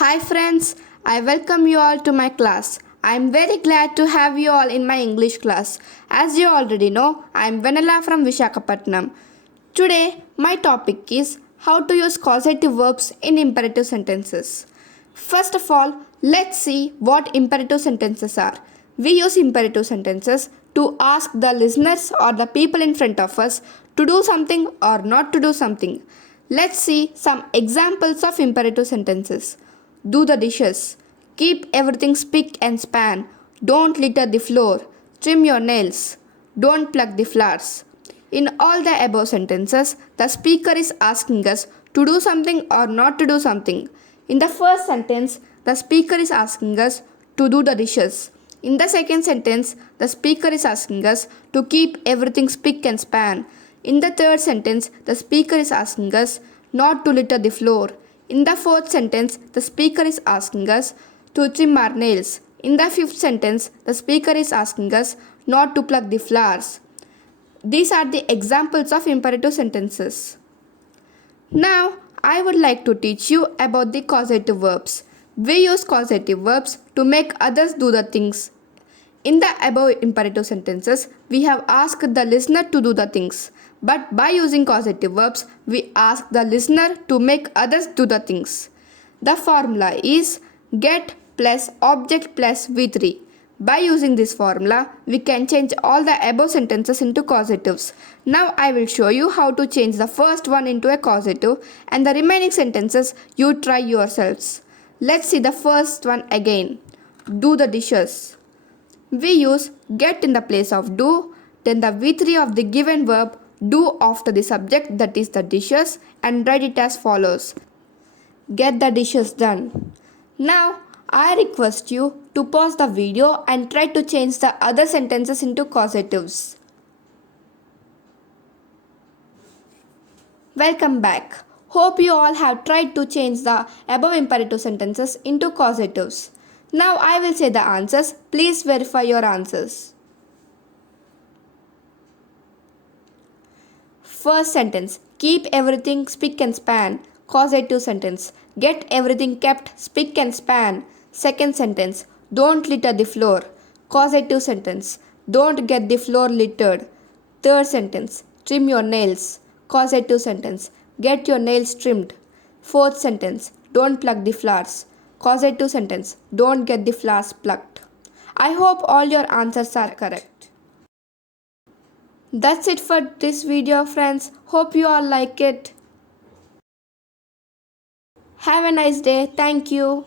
Hi friends, I welcome you all to my class. I am very glad to have you all in my English class. As you already know, I am Vennela from Visakhapatnam. Today, my topic is how to use causative verbs in imperative sentences. First of all, let's see what imperative sentences are. We use imperative sentences to ask the listeners or the people in front of us to do something or not to do something. Let's see some examples of imperative sentences. Do the dishes. Keep everything spick and span. Don't litter the floor. Trim your nails. Don't pluck the flowers. In all the above sentences, the speaker is asking us to do something or not to do something. In the first sentence, the speaker is asking us to do the dishes. In the second sentence, the speaker is asking us to keep everything spick and span. In the third sentence, the speaker is asking us not to litter the floor. In the fourth sentence, the speaker is asking us to trim our nails. In the fifth sentence, the speaker is asking us not to pluck the flowers. These are the examples of imperative sentences. Now, I would like to teach you about the causative verbs. We use causative verbs to make others do the things. In the above imperative sentences, we have asked the listener to do the things. But by using causative verbs, we ask the listener to make others do the things. The formula is get plus object plus V3. By using this formula, we can change all the above sentences into causatives. Now I will show you how to change the first one into a causative and the remaining sentences you try yourselves. Let's see the first one again. Do the dishes. We use get in the place of do, then the V3 of the given verb do after the subject, that is the dishes, and write it as follows. Get the dishes done. Now I request you to pause the video and try to change the other sentences into causatives. Welcome back. Hope you all have tried to change the above imperative sentences into causatives. Now I will say the answers. Please verify your answers. First sentence, keep everything spick and span. Causative sentence, get everything kept spick and span. Second sentence, don't litter the floor. Causative sentence, don't get the floor littered. Third sentence, trim your nails. Causative sentence, get your nails trimmed. Fourth sentence, don't pluck the flowers. Causative sentence, don't get the flowers plucked. I hope all your answers are correct. That's it for this video, friends. Hope you all like it. Have a nice day. Thank you.